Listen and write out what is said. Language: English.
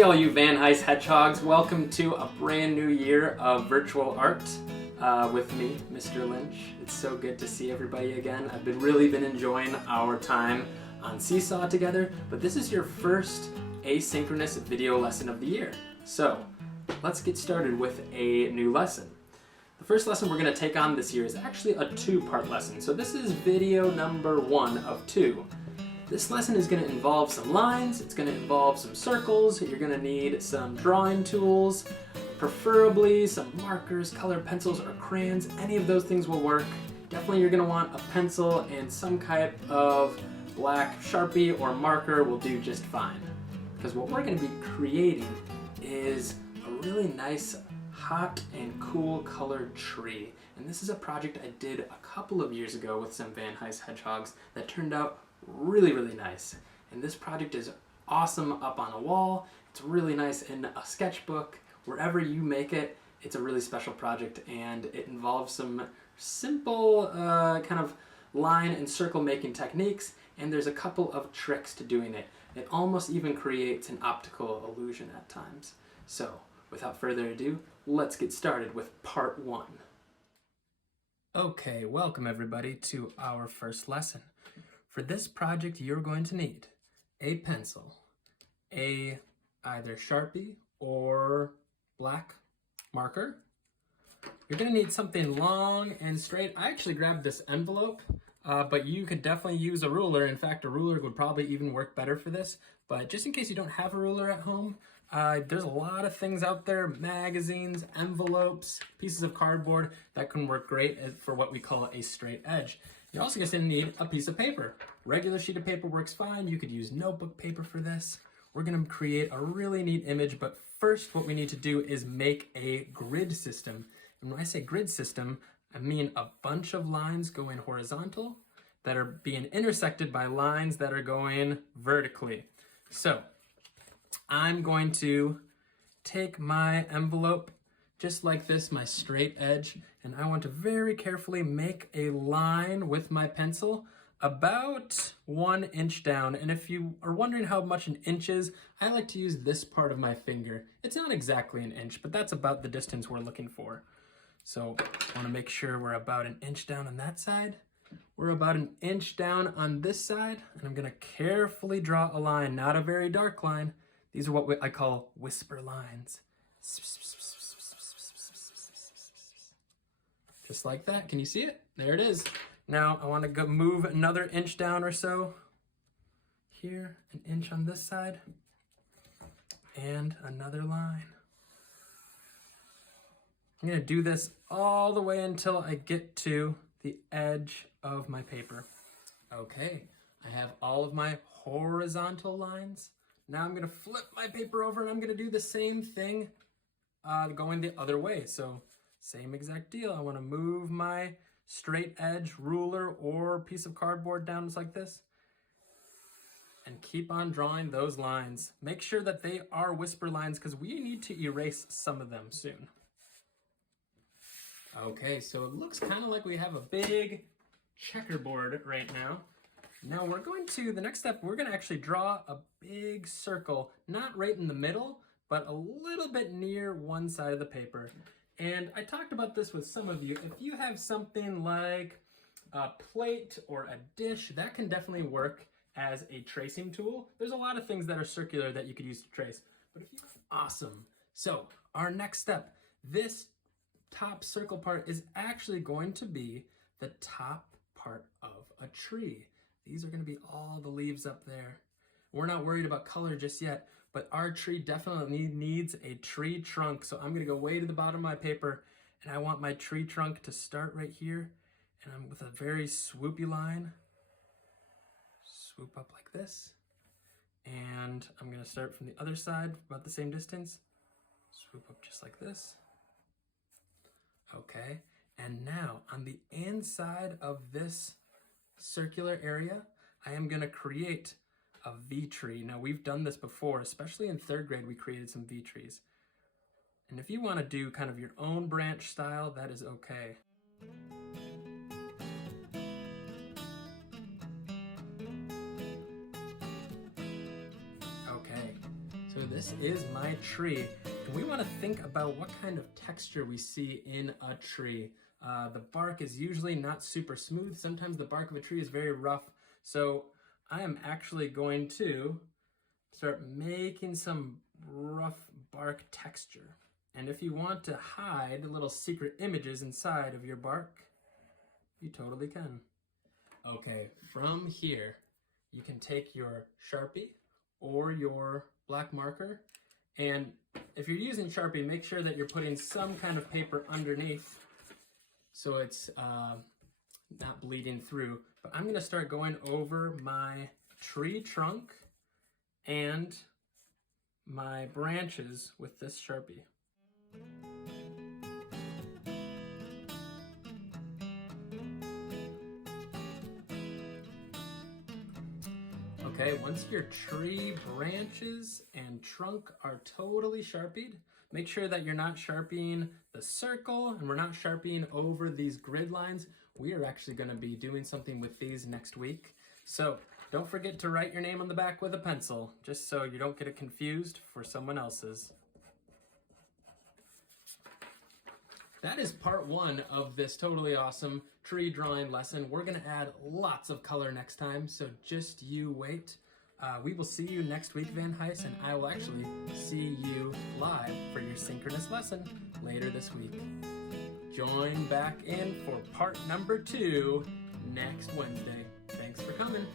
Hey all you Van Hise hedgehogs, welcome to a brand new year of virtual art with me, Mr. Lynch. It's so good to see everybody again. I've really been enjoying our time on Seesaw together, but this is your first asynchronous video lesson of the year. So let's get started with a new lesson. The first lesson we're going to take on this year is actually a two-part lesson. So this is video number 1 of 2. This lesson is going to involve some lines, it's going to involve some circles, you're going to need some drawing tools, preferably some markers, colored pencils, or crayons. Any of those things will work. Definitely you're going to want a pencil and some type of black Sharpie or marker will do just fine. Because what we're going to be creating is a really nice, hot and cool colored tree. And this is a project I did a couple of years ago with some Van Hise hedgehogs that turned out really nice. And this project is awesome up on a wall. It's really nice in a sketchbook. Wherever you make it, it's a really special project, and it involves some simple kind of line and circle making techniques, and there's a couple of tricks to doing it. It almost even creates an optical illusion at times. So without further ado, let's get started with part 1. Okay, welcome everybody to our first lesson. For this project, you're going to need a pencil, either Sharpie or black marker. You're going to need something long and straight. I actually grabbed this envelope, but you could definitely use a ruler. In fact, a ruler would probably even work better for this. But just in case you don't have a ruler at home, there's a lot of things out there, magazines, envelopes, pieces of cardboard that can work great for what we call a straight edge. You're also going to need a piece of paper. Regular sheet of paper works fine. You could use notebook paper for this. We're going to create a really neat image, but first what we need to do is make a grid system. And when I say grid system, I mean a bunch of lines going horizontal that are being intersected by lines that are going vertically. So I'm going to take my envelope just like this, my straight edge, and I want to very carefully make a line with my pencil about 1 inch down. And if you are wondering how much an inch is, I like to use this part of my finger. It's not exactly an inch, but that's about the distance we're looking for. So I want to make sure we're about 1 inch down on that side. We're about 1 inch down on this side, and I'm going to carefully draw a line, not a very dark line. These are what I call whisper lines. Just like that. Can you see it? There it is. Now I want to go move another inch down or so. Here, 1 inch on this side. And another line. I'm going to do this all the way until I get to the edge of my paper. Okay, I have all of my horizontal lines. Now I'm going to flip my paper over and I'm going to do the same thing going the other way. So same exact deal. I want to move my straight edge ruler or piece of cardboard down just like this and keep on drawing those lines. Make sure that they are whisper lines because we need to erase some of them soon. Okay, so it looks kind of like we have a big checkerboard right now. Now we're going to, the next step, we're going to actually draw a big circle, not right in the middle, but a little bit near one side of the paper. And I talked about this with some of you. If you have something like a plate or a dish, that can definitely work as a tracing tool. There's a lot of things that are circular that you could use to trace. But if you, awesome. So our next step, this top circle part is actually going to be the top part of a tree. These are going to be all the leaves up there. We're not worried about color just yet, but our tree definitely needs a tree trunk. So I'm going to go way to the bottom of my paper, and I want my tree trunk to start right here. And I'm with a very swoopy line. Swoop up like this. And I'm going to start from the other side, about the same distance. Swoop up just like this. Okay, and now on the inside of this circular area, I am going to create a V tree. Now we've done this before, especially in 3rd grade, we created some V trees. And if you want to do kind of your own branch style, that is okay. Okay, so So this is my tree, and we want to think about what kind of texture we see in a tree. The bark is usually not super smooth. Sometimes the bark of a tree is very rough. So I am actually going to start making some rough bark texture. And if you want to hide little secret images inside of your bark, you totally can. Okay, from here, you can take your Sharpie or your black marker, and if you're using Sharpie, make sure that you're putting some kind of paper underneath so it's not bleeding through. But I'm gonna start going over my tree trunk and my branches with this Sharpie. Okay, once your tree branches and trunk are totally Sharpied, make sure that you're not Sharpieing the circle and we're not Sharpieing over these grid lines. We are actually going to be doing something with these next week. So don't forget to write your name on the back with a pencil, just so you don't get it confused for someone else's. That is part one of this totally awesome tree drawing lesson. We're gonna add lots of color next time, so just you wait. We will see you next week, Van Heist, and I will actually see you live for your synchronous lesson later this week. Join back in for part number 2 next Wednesday. Thanks for coming.